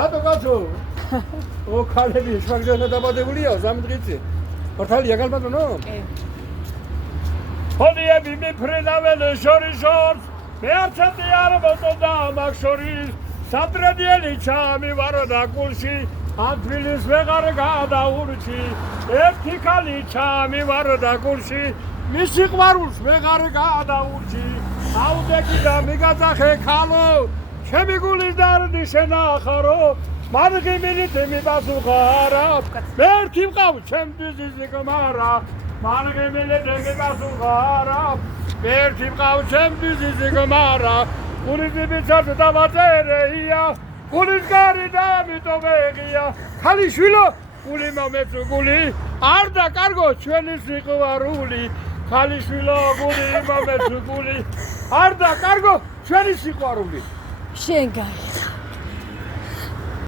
რატო კაცო? ო ქალები შუაგდანა დაბადებულია 3 დღეზე. მართალია გალბატონო? კი. ხოდიები მიფრინავენ შორიშორს, მე არცეთი არ მოდოდა მაგ შორის, სატრედიელი ჩამივარო და გულში, ამ თბილის ვეღარ გადაურჩი, ერთი ქალი ჩამივარო და გულში, მისი ყვარულს ვეღარ გადაურჩი, აუდექი და მიგაწახე ქალო, ჩემი გულის დარდი შენახარო, მარგი მილით მიპასუხარა, მე ერთი ვყავ ჩემთვის ისი გმარა, მარგი მილით მიპასუხარა, მე ერთი ვყავ ჩემთვის ისი გმარა, გულის ბიჭად დავაწერეია, გულის გარი დამიტოვეღია, ქალიშვილო, გული მომეწუ გული, არ დაკარგო ჩვენი სიყვარული, ქალიშვილო, გული მომეწუ გული, არ დაკარგო ჩვენი სიყვარული. შენ გაიხ